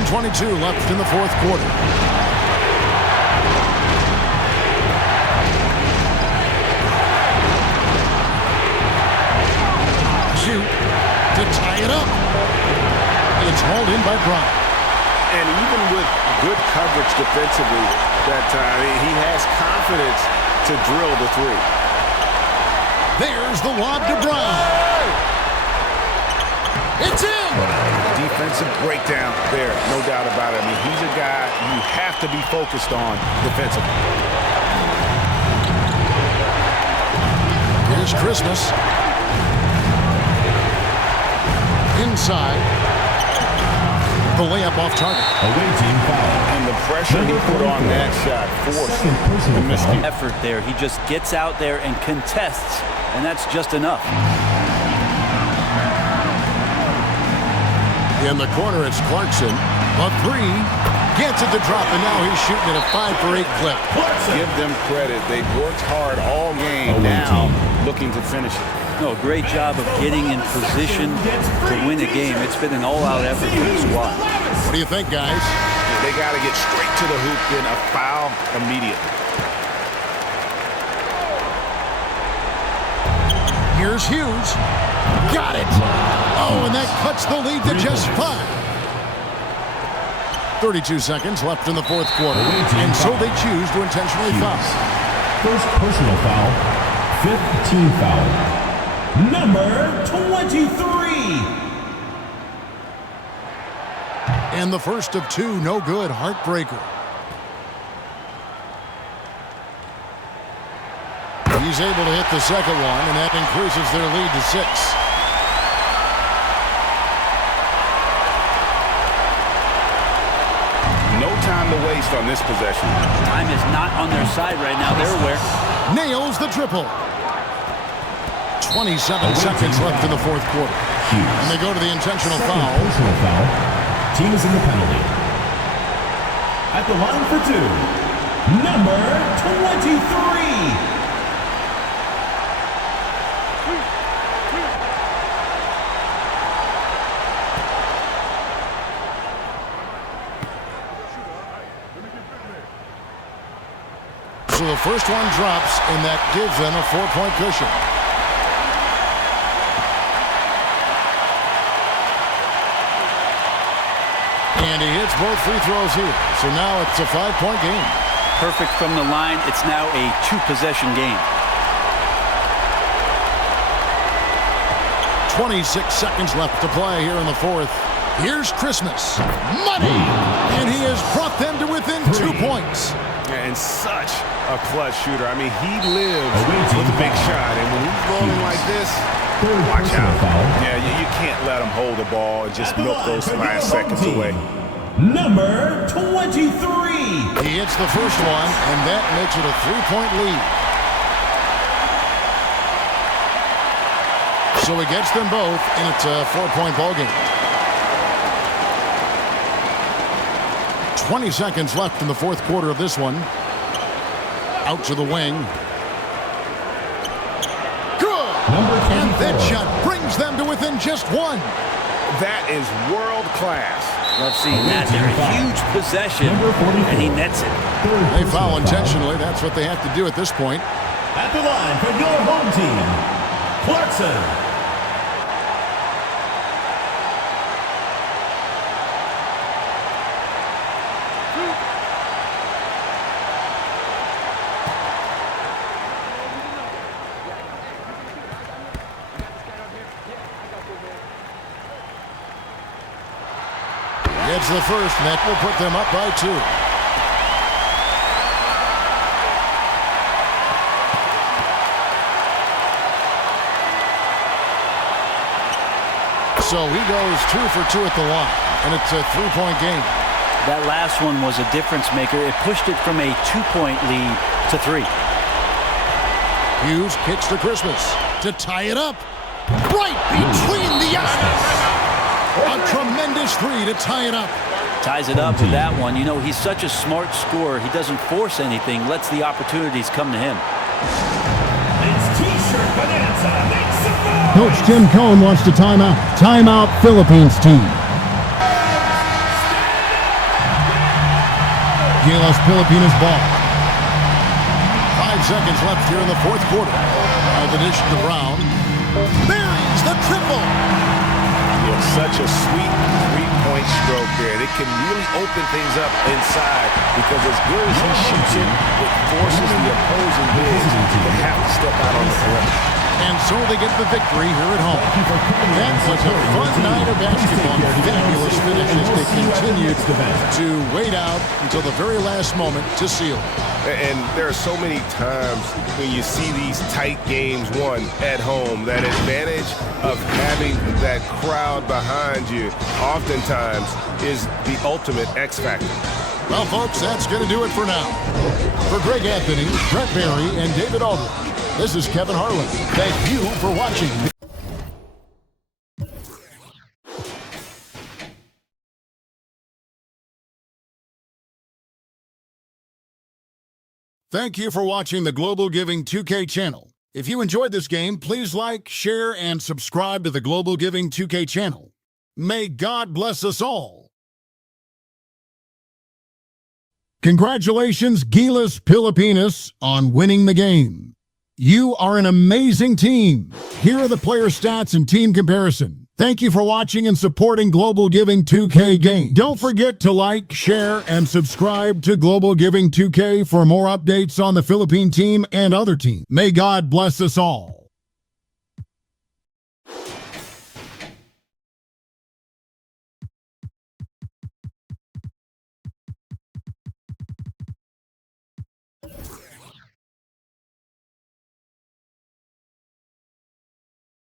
.22 left in the fourth quarter. Shoot to tie it up. It's hauled in by Brown. And even with good coverage defensively that time, he has confidence to drill the three. There's the lob to Brown. It's in! Defensive breakdown there, no doubt about it. I mean, he's a guy you have to be focused on defensively. Here's Christmas. Inside. The layup off target. Away team foul. And the pressure he put on that shot forced the miscue. Effort there. He just gets out there and contests, and that's just enough. In the corner, it's Clarkson. A three. Gets it to drop, and now he's shooting at a 5-for-8 clip. Give them credit. They've worked hard all game. Now looking to finish it. No, great job of getting in position to win a game. It's been an all-out effort for the squad. What do you think, guys? They got to get straight to the hoop, then a foul immediately. Here's Hughes. Got it. Oh, and that cuts the lead to just 5. 32 seconds left in the fourth quarter, and so they choose to intentionally foul. First personal foul, fifth team foul. Number 23. And the first of 2, no good, heartbreaker. He's able to hit the second one, and that increases their lead to 6. No time to waste on this possession. Time is not on their side right now. They're aware. Nails the triple. 27 seconds left in the fourth quarter. And they go to the intentional foul. Personal foul. Team is in the penalty. At the line for 2, number 23. So the first one drops, and that gives them a 4-point cushion. And he hits both free throws here. So now it's a 5-point game. perfect from the line. It's now a 2-possession game. 26 seconds left to play here in the fourth. Here's Christmas. Money! And he has brought them to within 2 points. And such a clutch shooter. I mean, he lives with a big shot. And when he's rolling like this, watch out. Yeah, you can't let him hold the ball and just milk those last seconds away. Number 23. He hits the first one, and that makes it a 3-point lead. So he gets them both, and it's a 4-point ball game. 20 seconds left in the fourth quarter of this one. Out to the wing. Good! And that shot brings them to within just one. That is world class. Love seeing that. They're a huge possession, and he nets it. They foul intentionally. That's what they have to do at this point. At the line for your home team, Clarkson. Gets the first, and that will put them up by 2. So he goes 2 for 2 at the line, and it's a 3-point game. That last one was a difference maker. It pushed it from a 2-point lead to 3. Hughes kicks to Christmas to tie it up. Right between the eyes. A tremendous 3 to tie it up. Ties it up with that one. You know, he's such a smart scorer. He doesn't force anything, lets the opportunities come to him. It's T-shirt bonanza. Make some noise. Coach Tim Cohn wants to timeout. Timeout, Philippines team. GILAS Pilipinas ball. 5 seconds left here in the fourth quarter. Now the dish to Brown. Buries the triple. Such a sweet 3-point stroke there. It can really open things up inside because as good as he shoots it forces the opposing bigs to have to step out on the perimeter. And so they get the victory here at home. That was a fun night of basketball. Fabulous finish as they continued to wait out until the very last moment to seal it. And there are so many times when you see these tight games won at home, that advantage of having that crowd behind you oftentimes is the ultimate X factor. Well, folks, that's going to do it for now. For Greg Anthony, Brett Barry, and David Aldridge, this is Kevin Harlan. Thank you for watching. Thank you for watching the Global Giving 2K channel. If you enjoyed this game, please like, share, and subscribe to the Global Giving 2K channel. May God bless us all. Congratulations, GILAS Pilipinas, on winning the game. You are an amazing team. Here are the player stats and team comparison. Thank you for watching and supporting Global Giving 2K game. Don't forget to like, share, and subscribe to Global Giving 2K for more updates on the Philippine team and other teams. May God bless us all.